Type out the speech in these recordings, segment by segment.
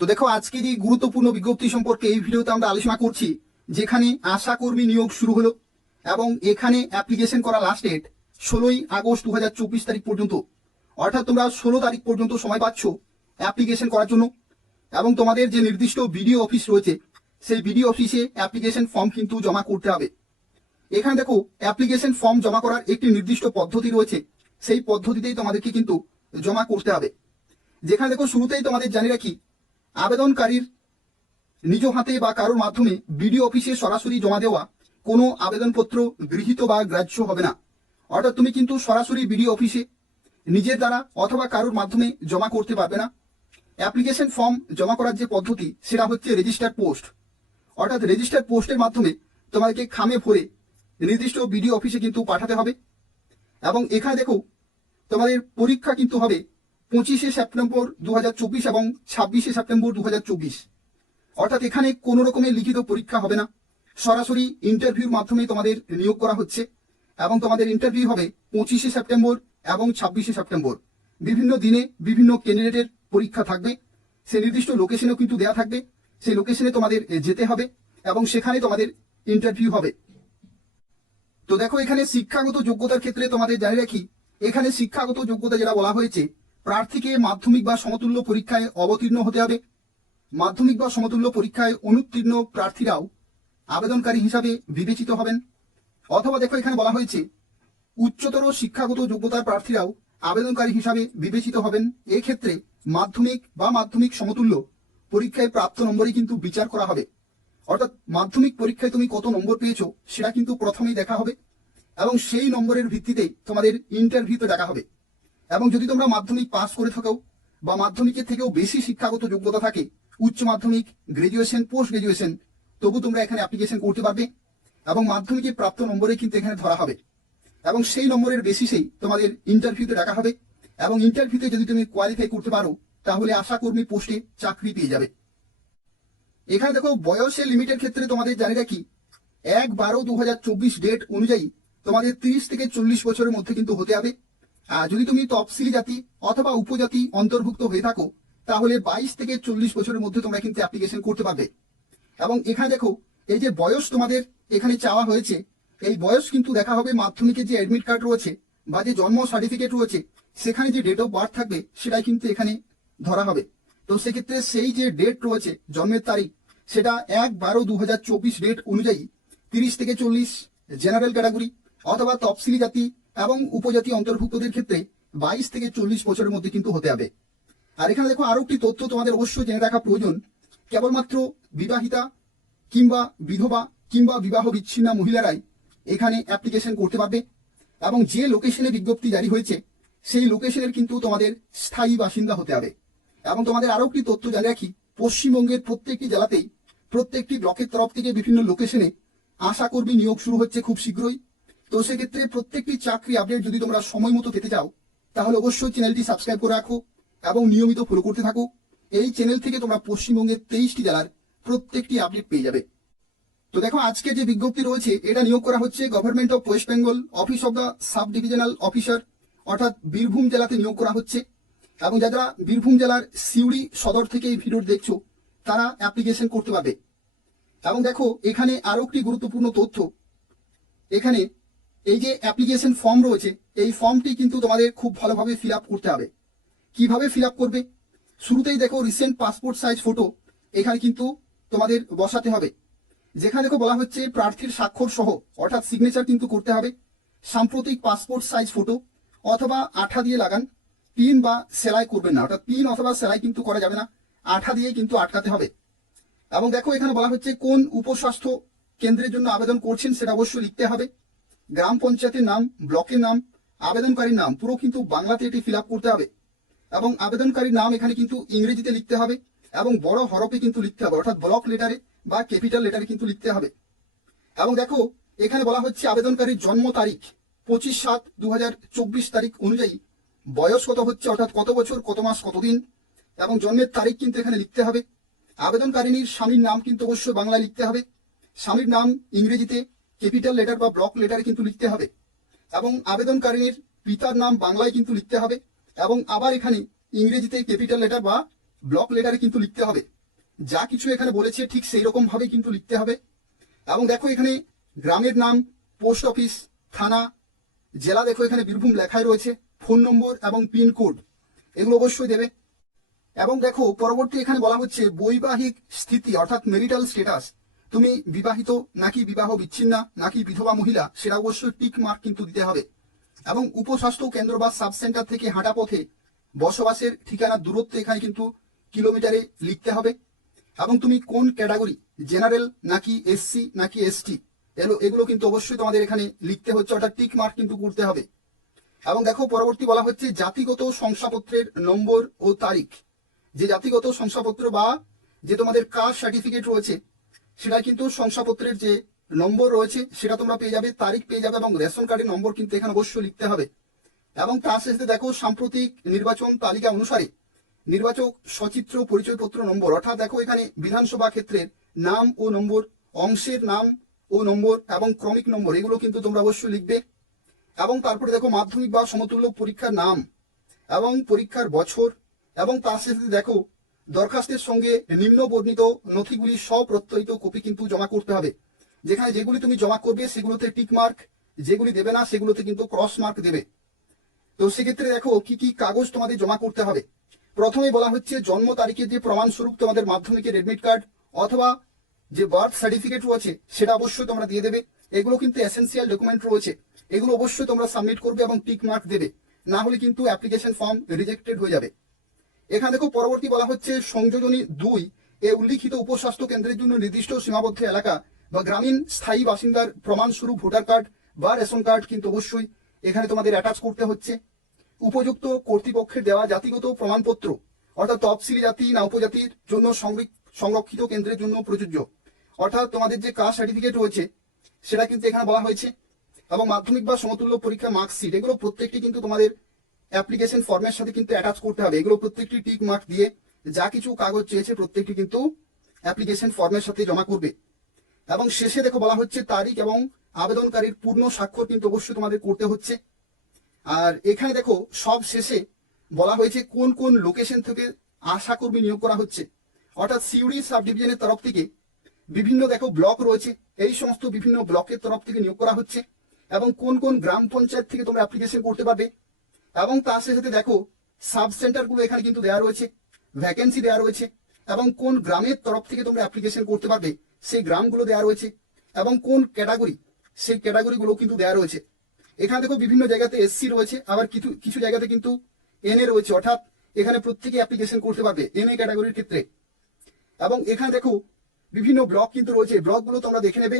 তো দেখো, আজকে যে গুরুত্বপূর্ণ বিজ্ঞপ্তি সম্পর্কে এই ভিডিওতে আমরা আলোচনা করছি, যেখানে আশা কর্মী নিয়োগ শুরু হলো এবং এখানে অ্যাপ্লিকেশন করা লাস্ট ডেট 16ই আগস্ট 2024 তারিখ পর্যন্ত। অর্থাৎ তোমরা 16 তারিখ পর্যন্ত সময় পাচ্ছ অ্যাপ্লিকেশন করার জন্য। এবং তোমাদের যে নির্দিষ্ট বিডিও অফিস রয়েছে, সেই বিডিও অফিসে অ্যাপ্লিকেশন ফর্ম কিন্তু জমা করতে হবে। এখানে দেখো, অ্যাপ্লিকেশন ফর্ম জমা করার একটি নির্দিষ্ট পদ্ধতি রয়েছে, সেই পদ্ধতিতেই তোমাদেরকে কিন্তু জমা করতে হবে। যেখানে দেখো, শুরুতেই তোমাদের জানিয়ে রাখি, আবেদনকারীর নিজ হাতে বা কারোর মাধ্যমে বিডিও অফিসে সরাসরি জমা দেওয়া কোনো আবেদনপত্র গৃহীত বা গ্রাহ্য হবে না। অর্থাৎ তুমি কিন্তু সরাসরি বিডিও অফিসে নিজের দ্বারা অথবা কারোর মাধ্যমে জমা করতে পারবে না। অ্যাপ্লিকেশন ফর্ম জমা করার যে পদ্ধতি, সেটা হচ্ছে রেজিস্টার্ড পোস্ট। অর্থাৎ রেজিস্টার্ড পোস্টের মাধ্যমে তোমাদেরকে খামে ভরে নির্দিষ্ট বিডিও অফিসে কিন্তু পাঠাতে হবে। এবং এখানে দেখো, তোমাদের পরীক্ষা কিন্তু হবে 25শে সেপ্টেম্বর 2024 এবং 26শে সেপ্টেম্বর 2024। অর্থাৎ এখানে কোনো রকমের লিখিত পরীক্ষা হবে না, সরাসরি ইন্টারভিউর মাধ্যমে তোমাদের নিয়োগ করা হচ্ছে। এবং তোমাদের ইন্টারভিউ হবে 25শে সেপ্টেম্বর এবং 26শে সেপ্টেম্বর। বিভিন্ন দিনে বিভিন্ন ক্যান্ডিডেটের পরীক্ষা থাকবে, সেই নির্দিষ্ট লোকেশনেও কিন্তু দেওয়া থাকবে। সেই লোকেশনে তোমাদের যেতে হবে এবং সেখানে তোমাদের ইন্টারভিউ হবে। তো দেখো, এখানে শিক্ষাগত যোগ্যতার ক্ষেত্রে তোমাদের জানিয়ে রাখি, এখানে শিক্ষাগত যোগ্যতা যেটা বলা হয়েছে, প্রার্থীকে মাধ্যমিক বা সমতুল্য পরীক্ষায় অবতীর্ণ হতে হবে। মাধ্যমিক বা সমতুল্য পরীক্ষায় অনুত্তীর্ণ প্রার্থীরাও আবেদনকারী হিসাবে বিবেচিত হবেন। অথবা দেখো, এখানে বলা হয়েছে উচ্চতর শিক্ষাগত যোগ্যতার প্রার্থীরাও আবেদনকারী হিসাবে বিবেচিত হবেন। এক্ষেত্রে মাধ্যমিক বা মাধ্যমিক সমতুল্য পরীক্ষায় প্রাপ্ত নম্বরই কিন্তু বিচার করা হবে। অর্থাৎ মাধ্যমিক পরীক্ষায় তুমি কত নম্বর পেয়েছো সেটা কিন্তু প্রথমেই দেখা হবে এবং সেই নম্বরের ভিত্তিতে তোমাদের ইন্টারভিউতে দেখা হবে। এবং যদি তোমরা মাধ্যমিক পাস করে থাকো বা মাধ্যমিকের থেকেও বেশি শিক্ষাগত যোগ্যতা থাকে, উচ্চ মাধ্যমিক, গ্রাজুয়েশন, পোস্ট গ্রাজুয়েশন, তবু তোমরা এখানে অ্যাপ্লিকেশন করতে পারবে এবং মাধ্যমিকে প্রাপ্ত নম্বরে কিন্তু এখানে ধরা হবে এবং সেই নম্বরের বেসিসেই তোমাদের ইন্টারভিউতে ডাকা হবে। এবং ইন্টারভিউতে যদি তুমি কোয়ালিফাই করতে পারো, তাহলে আশাকর্মী পোস্টে চাকরি পেয়ে যাবে। এখানে দেখো, বয়সের লিমিটের ক্ষেত্রে তোমাদের জানিয়ে রাখি, 1/12/2024 ডেট অনুযায়ী তোমাদের 30 থেকে 40 বছরের মধ্যে কিন্তু হতে হবে। আর যদি তুমি তফসিলি জাতি অথবা উপজাতি অন্তর্ভুক্ত হয়ে থাকো, তাহলে 22 থেকে 40 বছরের মধ্যে তোমরা কিন্তু অ্যাপ্লিকেশন করতে পারবে। এবং এখানে দেখো, এই যে বয়স তোমাদের এখানে চাওয়া হয়েছে, এই বয়স কিন্তু দেখা হবে মাধ্যমিকের যে অ্যাডমিট কার্ড রয়েছে বা যে জন্ম সার্টিফিকেট রয়েছে, সেখানে যে ডেট অফ বার্থ থাকবে সেটাই কিন্তু এখানে ধরা হবে। তো সেক্ষেত্রে সেই যে ডেট রয়েছে জন্মের তারিখ, সেটা 1/12/2024 ডেট অনুযায়ী 30 থেকে 40 জেনারেল ক্যাটাগরি অথবা তফসিলি জাতি এবং উপজাতি অন্তর্ভুক্তদের ক্ষেত্রে 22 থেকে 40 বছরের মধ্যে কিন্তু হতে হবে। আর এখানে দেখো, আরো একটি তথ্য তোমাদের অবশ্যই জেনে রাখা প্রয়োজন, কেবলমাত্র বিবাহিতা কিংবা বিধবা কিংবা বিবাহ বিচ্ছিন্না মহিলারাই এখানে অ্যাপ্লিকেশন করতে পারবে। এবং যে লোকেশনে বিজ্ঞপ্তি জারি হয়েছে, সেই লোকেশনের কিন্তু তোমাদের স্থায়ী বাসিন্দা হতে হবে। এবং তোমাদের আরো একটি তথ্য জানিয়ে রাখি, পশ্চিমবঙ্গের প্রত্যেকটি জেলাতেই প্রত্যেকটি ব্লকের তরফ থেকে বিভিন্ন লোকেশনে আশাকর্মী নিয়োগ শুরু হচ্ছে খুব শীঘ্রই। তো সেক্ষেত্রে প্রত্যেকটি চাকরি আপডেট যদি তোমরা সময় মতো পেতে চাও, তাহলে অবশ্যই চ্যানেলটি সাবস্ক্রাইব করে রাখো এবং নিয়মিত ফলো করতে থাকো। এই চ্যানেল থেকে তোমরা পশ্চিমবঙ্গের 23টি জেলার প্রত্যেকটি আপডেট পেয়ে যাবে। তো দেখো, আজকে যে বিজ্ঞপ্তি রয়েছে, এটা নিয়োগ করা হচ্ছে government of West Bengal office of the sub divisional officer, অর্থাৎ বীরভূম জেলাতে নিয়োগ করা হচ্ছে। এবং যারা বীরভূম জেলার সিউড়ি সদর থেকে এই ভিডিও দেখছো, তারা অ্যাপ্লিকেশন করতে পারবে। এবং দেখো, এখানে আরো একটি গুরুত্বপূর্ণ তথ্য, এখানে এই যে অ্যাপ্লিকেশন ফর্ম রয়েছে, এই ফর্মটি কিন্তু তোমাদের খুব ভালোভাবে ফিল আপ করতে হবে। কিভাবে ফিল আপ করবে? শুরুতেই দেখো, রিসেন্ট পাসপোর্ট সাইজ ফটো এখানে কিন্তু তোমাদের বসাতে হবে। যেখানে দেখো বলা হচ্ছে প্রার্থীর স্বাক্ষর সহ, অর্থাৎ সিগনেচার কিন্তু করতে হবে। সাম্প্রতিক পাসপোর্ট সাইজ ফটো অথবা আঠা দিয়ে লাগান, পিন বা সেলাই করবেন না, অর্থাৎ পিন অথবা সেলাই কিন্তু করা যাবে না, আঠা দিয়ে কিন্তু আটকাতে হবে। এবং দেখো, এখানে বলা হচ্ছে কোন উপস্বাস্থ্য কেন্দ্রের জন্য আবেদন করছেন সেটা অবশ্যই লিখতে হবে। গ্রাম পঞ্চায়েতের নাম, ব্লকের নাম, আবেদনকারীর নাম পুরো কিন্তু বাংলাতে এটি ফিল আপ করতে হবে। এবং আবেদনকারীর নাম এখানে কিন্তু ইংরেজিতে লিখতে হবে এবং বড় হরফে কিন্তু লিখতে হবে, অর্থাৎ ব্লক লেটারে বা ক্যাপিটাল লেটারে কিন্তু লিখতে হবে। এবং দেখো, এখানে বলা হচ্ছে আবেদনকারীর জন্ম তারিখ 25/7/2024 তারিখ অনুযায়ী বয়স কত হচ্ছে, অর্থাৎ কত বছর, কত মাস, কতদিন, এবং জন্মের তারিখ কিন্তু এখানে লিখতে হবে। আবেদনকারিনীর স্বামীর নাম কিন্তু অবশ্যই বাংলায় লিখতে হবে, স্বামীর নাম ইংরেজিতে ক্যাপিটাল লেটার বা ব্লক লেটারে কিন্তু লিখতে হবে। এবং আবেদনকারিনীর পিতার নাম বাংলায় কিন্তু লিখতে হবে এবং আবার এখানে ইংরেজিতে ক্যাপিটাল লেটার বা ব্লক লেটারে কিন্তু লিখতে হবে। যা কিছু এখানে বলেছে ঠিক সেই রকম ভাবে কিন্তু লিখতে হবে। এবং দেখো এখানে গ্রামের নাম, পোস্ট অফিস, থানা, জেলা দেখো এখানে বীরভূম লেখাই রয়েছে, ফোন নম্বর এবং পিনকোড এগুলো অবশ্যই দেবে। এবং দেখো পরবর্তী এখানে বলা হচ্ছে বৈবাহিক স্থিতি অর্থাৎ মেরিটাল স্ট্যাটাস, তুমি বিবাহিত নাকি বিবাহ বিচ্ছিন্না নাকি বিধবা মহিলা সেটা অবশ্যই টিক মার্ক কিন্তু দিতে হবে। এবং উপস্বাস্থ্য কেন্দ্র বা সাব সেন্টার থেকে হাঁটা পথে বসবাসের ঠিকানার দূরত্ব এখানে কিন্তু কিলোমিটারে লিখতে হবে। এবং তুমি কোন ক্যাটাগরি, জেনারেল নাকি এসসি নাকি এসটি, এগুলো কিন্তু অবশ্যই তোমাদের এখানে লিখতে হচ্ছে, অর্থাৎ টিক মার্ক কিন্তু করতে হবে। এবং দেখো পরবর্তী বলা হচ্ছে জাতিগত শংসাপত্রের নম্বর ও তারিখ। যে জাতিগত শংসাপত্র বা যে তোমাদের কাস্ট সার্টিফিকেট রয়েছে সেটা কিন্তু শংসাপত্রের যে নম্বর রয়েছে সেটা তোমরা পেয়ে যাবে, তারিখ পেয়ে যাবে, এবং রেশন কার্ডের নম্বর কিন্তু এখানে অবশ্যই লিখতে হবে। এবং তার শেষে দেখো সাম্প্রতিক নির্বাচন তালিকা অনুসারে নির্বাচক সচিত্র পরিচয়পত্র নম্বর, অর্থাৎ দেখো এখানে বিধানসভা ক্ষেত্রের নাম ও নম্বর, অংশের নাম ও নম্বর এবং ক্রমিক নম্বর এগুলো কিন্তু তোমরা অবশ্যই লিখবে। এবং তারপরে দেখো মাধ্যমিক বা সমতুল্য পরীক্ষার নাম এবং পরীক্ষার বছর, এবং তার শেষে দেখো দরখাস্তের সঙ্গে নিম্ন বর্ণিত নথিগুলি স্বপ্রত্যয়িত কপি কিন্তু জমা করতে হবে। যেখানে যেগুলি তুমি জমা করবে সেগুলোতে টিক মার্ক, যেগুলি দেবে না সেগুলোতে কিন্তু ক্রস মার্ক দেবে। তো সেক্ষেত্রে দেখো কি কি কাগজ তোমাদের জমা করতে হবে। প্রথমে বলা হচ্ছে জন্ম তারিখের যে প্রমাণস্বরূপ তোমাদের মাধ্যমিকের এডমিট কার্ড অথবা যে বার্থ সার্টিফিকেট রয়েছে সেটা অবশ্যই তোমরা দিয়ে দেবে। এগুলো কিন্তু এসেন্সিয়াল ডকুমেন্ট রয়েছে, এগুলো অবশ্যই তোমরা সাবমিট করবে এবং টিক মার্ক দেবে, না হলে কিন্তু অ্যাপ্লিকেশন ফর্ম রিজেক্টেড হয়ে যাবে। এখানে দেখো পরবর্তী বলা হচ্ছে সংযোজনী 2 এ উল্লিখিত উপস্বাস্থ্য কেন্দ্রের জন্য নির্দিষ্ট সীমাবদ্ধ এলাকা বা গ্রামীণ স্থায়ী বাসিন্দার প্রমাণস্বরূপ ভোটার কার্ড বা রেশন কার্ড কিন্তু অবশ্যই এখানে তোমাদের অ্যাটাচ করতে হচ্ছে। উপযুক্ত কর্তৃপক্ষের দেওয়া জাতিগত প্রমাণপত্র অর্থাৎ তফসিলি জাতি না উপজাতির জন্য সংরক্ষিত কেন্দ্রের জন্য প্রযোজ্য, অর্থাৎ তোমাদের যে কাস্ট সার্টিফিকেট রয়েছে সেটা কিন্তু এখানে বলা হয়েছে। এবং মাধ্যমিক বা সমতুল্য পরীক্ষা মার্কশিট এগুলো প্রত্যেকটি কিন্তু তোমাদের অ্যাপ্লিকেশন ফর্মের সাথে কিন্তু অ্যাটাচ করতে হবে। এগুলো প্রত্যেকটি টিক মার্ক দিয়ে যা কিছু কাগজ চেয়েছে প্রত্যেকটি কিন্তু অ্যাপ্লিকেশন ফর্মের সাথে জমা করবে। এবং শেষে দেখো বলা হচ্ছে তারিখ এবং আবেদনকারীর পূর্ণ স্বাক্ষর কিন্তু অবশ্যই তোমাদের করতে হচ্ছে। আর এখানে দেখো সব শেষে বলা হয়েছে কোন কোন লোকেশন থেকে আশা কর্মী নিয়োগ করা হচ্ছে, অর্থাৎ সিউড়ি সাব ডিভিশনের তরফ থেকে বিভিন্ন দেখো ব্লক রয়েছে, এই সমস্ত বিভিন্ন ব্লকের তরফ থেকে নিয়োগ করা হচ্ছে। এবং কোন কোন গ্রাম পঞ্চায়েত থেকে তোমরা অ্যাপ্লিকেশন করতে পারবে। এবং তার সাথে দেখো সাব সেন্টারগুলো এখানে কিন্তু দেওয়া রয়েছে, ভ্যাকেন্সি দেওয়া রয়েছে, এবং কোন গ্রামের তরফ থেকে তোমরা অ্যাপ্লিকেশন করতে পারবে সেই গ্রামগুলো দেওয়া রয়েছে, এবং কোন ক্যাটাগরি সেই ক্যাটাগরিগুলো কিন্তু দেওয়া রয়েছে। এখানে দেখো বিভিন্ন জায়গাতে এসসি রয়েছে, আবার কিছু কিছু জায়গাতে কিন্তু এনএ রয়েছে, অর্থাৎ এখানে প্রত্যেকে অ্যাপ্লিকেশন করতে পারবে এনএ ক্যাটাগরির ক্ষেত্রে। এবং এখানে দেখো বিভিন্ন ব্লক কিন্তু রয়েছে, ব্লকগুলো তোমরা দেখে নেবে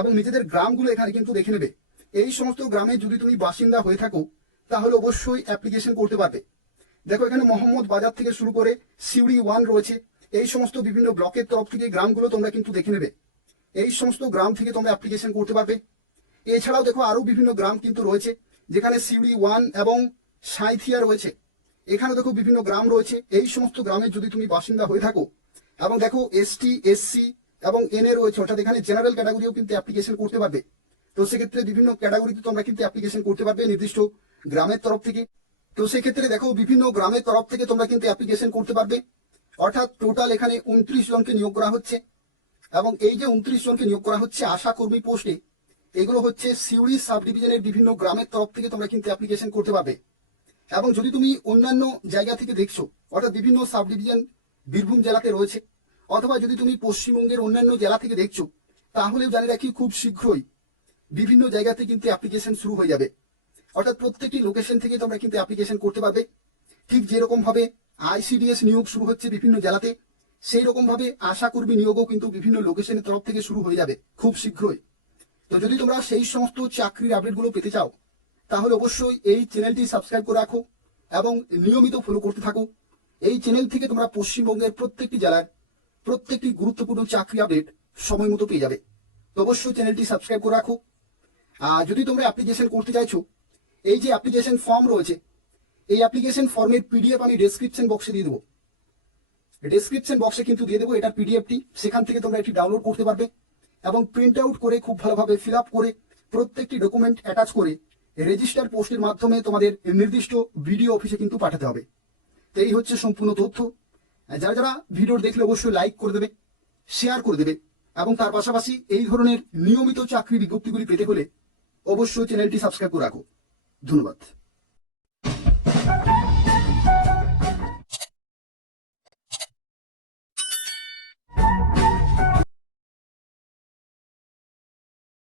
এবং নিজেদের গ্রামগুলো এখানে কিন্তু দেখে নেবে। এই সমস্ত গ্রামে যদি তুমি বাসিন্দা হয়ে থাকো তাহলে অবশ্যই অ্যাপ্লিকেশন করতে পারবে। দেখো এখানে মোহাম্মদ বাজার থেকে শুরু করে সিউড়ি 1 রয়েছে, এই সমস্ত বিভিন্ন ব্লকের তরফ থেকে গ্রামগুলো তোমরা কিন্তু দেখে নেবে। এই সমস্ত গ্রাম থেকে তোমরা অ্যাপ্লিকেশন করতে পারবে। এছাড়াও দেখো আরো বিভিন্ন গ্রাম কিন্তু রয়েছে, যেখানে সিউড়ি 1 এবং সাঁইথিয়া রয়েছে, এখানে দেখো বিভিন্ন গ্রাম রয়েছে। এই সমস্ত গ্রামে যদি তুমি বাসিন্দা হয়ে থাকো এবং দেখো এসটি এসসি এবং এনএ রয়েছে, অর্থাৎ এখানে জেনারেল ক্যাটাগরিও কিন্তু অ্যাপ্লিকেশন করতে পারবে। তো সেক্ষেত্রে বিভিন্ন ক্যাটাগরিতে তোমরা কিন্তু অ্যাপ্লিকেশন করতে পারবে নির্দিষ্ট গ্রামের তরফ থেকে। তো সেক্ষেত্রে দেখো বিভিন্ন গ্রামের তরফ থেকে তোমরা কিন্তু অ্যাপ্লিকেশন করতে পারবে, অর্থাৎ টোটাল এখানে 29 জনকে নিয়োগ করা হচ্ছে। এবং এই যে 29 জনকে নিয়োগ করা হচ্ছে আশা কর্মী পোস্টে, এগুলো হচ্ছে সিউড়ি সাব ডিভিশনের বিভিন্ন গ্রামের তরফ থেকে তোমরা কিন্তু অ্যাপ্লিকেশন করতে পারবে। এবং যদি তুমি অন্যান্য জায়গা থেকে দেখছো, অর্থাৎ বিভিন্ন সাব ডিভিশন বীরভূম জেলাতে রয়েছে, অথবা যদি তুমি পশ্চিমবঙ্গের অন্যান্য জেলা থেকে দেখছো, তাহলেও জানি রাখি খুব শীঘ্রই বিভিন্ন জায়গাতে কিন্তু অ্যাপ্লিকেশন শুরু হয়ে যাবে। অর্থাৎ প্রত্যেকটি লোকেশন থেকে তোমরা কিন্তু অ্যাপ্লিকেশন করতে পারবে। ঠিক যেরকম ভাবে আইসিডিএস নিয়োগ শুরু হচ্ছে বিভিন্ন জেলাতে, সেই রকম ভাবে আশা কর্মী নিয়োগও কিন্তু বিভিন্ন লোকেশনের তরফ থেকে শুরু হয়ে যাবে খুব শীঘ্রই। তো যদি তোমরা সেই সমস্ত চাকরির আপডেটগুলো পেতে চাও তাহলে অবশ্যই এই চ্যানেলটি সাবস্ক্রাইব করে রাখো এবং নিয়মিত ফলো করতে থাকো। এই চ্যানেল থেকে তোমরা পশ্চিমবঙ্গের প্রত্যেকটি জেলার প্রত্যেকটি গুরুত্বপূর্ণ চাকরি আপডেট সময় মতো পেয়ে যাবে। তো অবশ্যই চ্যানেলটি সাবস্ক্রাইব করে রাখো। আর যদি তোমরা অ্যাপ্লিকেশন করতে চাইছো, এই যে অ্যাপ্লিকেশন ফর্ম রয়েছে, এই অ্যাপ্লিকেশন ফর্মের পিডিএফ আমি ডেসক্রিপশন বক্সে দিয়ে দেবো। ডেসক্রিপশন বক্সে কিন্তু দিয়ে দেবো এটার পিডিএফটি, সেখান থেকে তোমরা এটি ডাউনলোড করতে পারবে এবং প্রিন্ট আউট করে খুব ভালোভাবে ফিল আপ করে প্রত্যেকটি ডকুমেন্ট অ্যাটাচ করে রেজিস্টার পোস্টের মাধ্যমে তোমাদের নির্দিষ্ট ভিডিও অফিসে কিন্তু পাঠাতে হবে। তো এই হচ্ছে সম্পূর্ণ তথ্য। যারা যারা ভিডিও দেখলে অবশ্যই লাইক করে দেবে, শেয়ার করে দেবে এবং তার পাশাপাশি এই ধরনের নিয়মিত চাকরি বিজ্ঞপ্তিগুলি পেতে হলে অবশ্যই চ্যানেলটি সাবস্ক্রাইব করে রাখো। ধন্যবাদ।